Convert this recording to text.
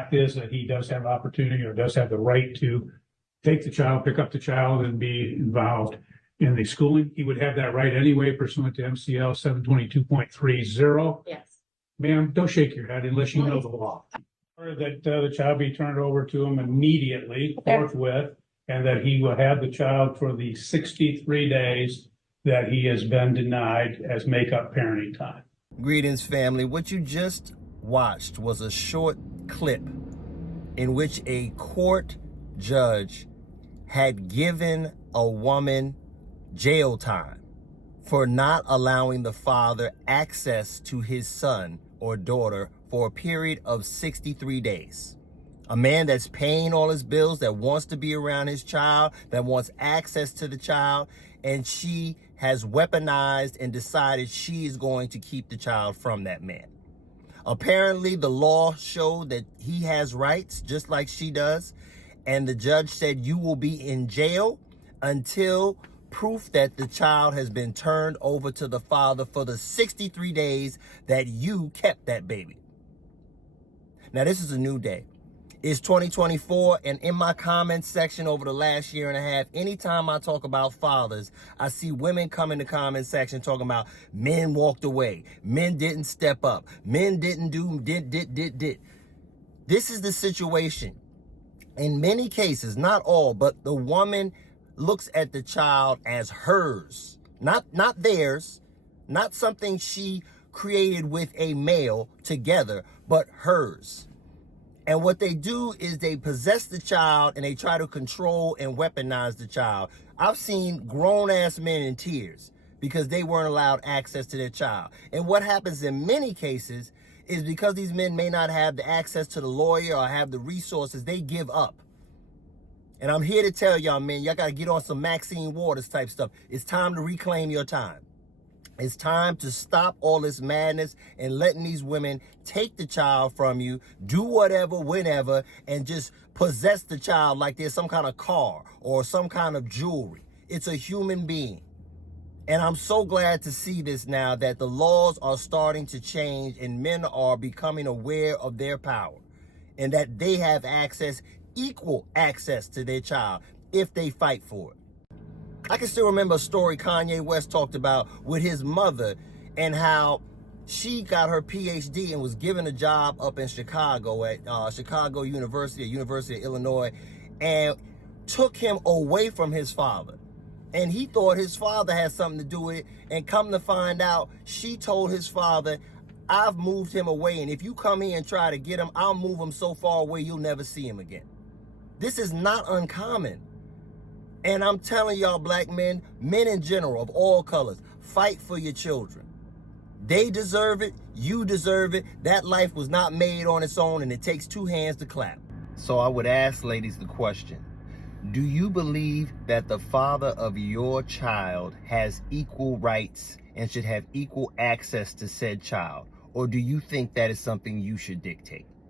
fact is that he does have opportunity or does have the right to take the child, pick up the child, and be involved in the schooling. He would have that right anyway pursuant to MCL 722.30. Yes. Ma'am, don't shake your head unless you know the law. Or that the child be turned over to him immediately, forthwith, and that he will have the child for the 63 days that he has been denied as make-up parenting time. Greetings, family. What you just watched was a short clip in which a court judge had given a woman jail time for not allowing the father access to his son or daughter for a period of 63 days. A man that's paying all his bills, that wants to be around his child, that wants access to the child, and she has weaponized and decided she is going to keep the child from that man. Apparently, the law showed that he has rights just like she does, and the judge said you will be in jail until proof that the child has been turned over to the father for the 63 days that you kept that baby. Now, this is a new day. It's 2024, and in my comments section over the last year and a half, anytime I talk about fathers, I see women come in the comment section talking about men walked away, men didn't step up, men didn't do, did. This is the situation. In many cases, not all, but the woman looks at the child as hers, not theirs, not something she created with a male together, but hers. And what they do is they possess the child and they try to control and weaponize the child. I've seen grown-ass men in tears because they weren't allowed access to their child. And what happens in many cases is because these men may not have the access to the lawyer or have the resources, they give up. And I'm here to tell y'all, man, y'all got to get on some Maxine Waters type stuff. It's time to reclaim your time. It's time to stop all this madness and letting these women take the child from you, do whatever, whenever, and just possess the child like there's some kind of car or some kind of jewelry. It's a human being. And I'm so glad to see this now, that the laws are starting to change and men are becoming aware of their power and that they have access, equal access to their child if they fight for it. I can still remember a story Kanye West talked about with his mother and how she got her PhD and was given a job up in Chicago at Chicago University, University of Illinois, and took him away from his father. And he thought his father had something to do with it, and come to find out, she told his father, I've moved him away, and if you come here and try to get him, I'll move him so far away you'll never see him again. This is not uncommon. And I'm telling y'all, black men, men in general of all colors, fight for your children. They deserve it. You deserve it. That life was not made on its own, and it takes two hands to clap. So I would ask ladies the question, do you believe that the father of your child has equal rights and should have equal access to said child? Or do you think that is something you should dictate?